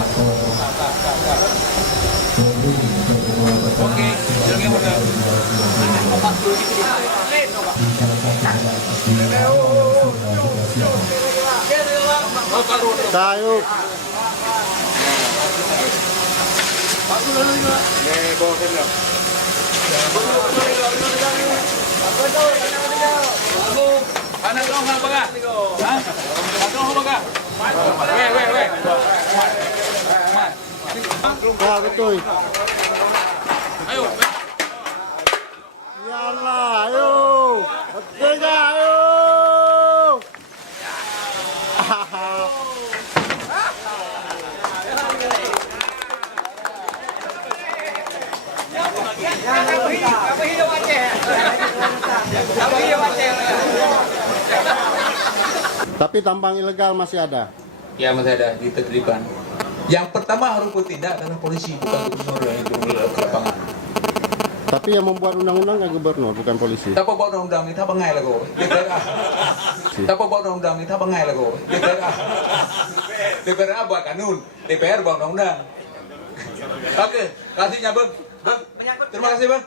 Oke, jalannya mana? Tayo. Anak kau apa kah? Hah? Anak kau apa kah? Weh. Ya, betul. Ayo. Yalah, ayo. Ketiga, ayo. Apa hidup Aceh? Apa hidup Aceh? Tapi tambang ilegal masih ada. Ya masih ada ditertibkan. Yang pertama harus bertindak adalah polisi, bukan gubernur yang turun ke lapangan. Tapi yang membuat undang-undang kan gubernur, bukan polisi. Ta buat undang-undang ni ta bangai lah ko. DPR ah. Ta buat undang-undang ni ta bangai lah ko. DPR ah. DPR buat kanun, DPR buat undang-undang. Oke, kasihnya Bang. Bang, terima kasih Bang.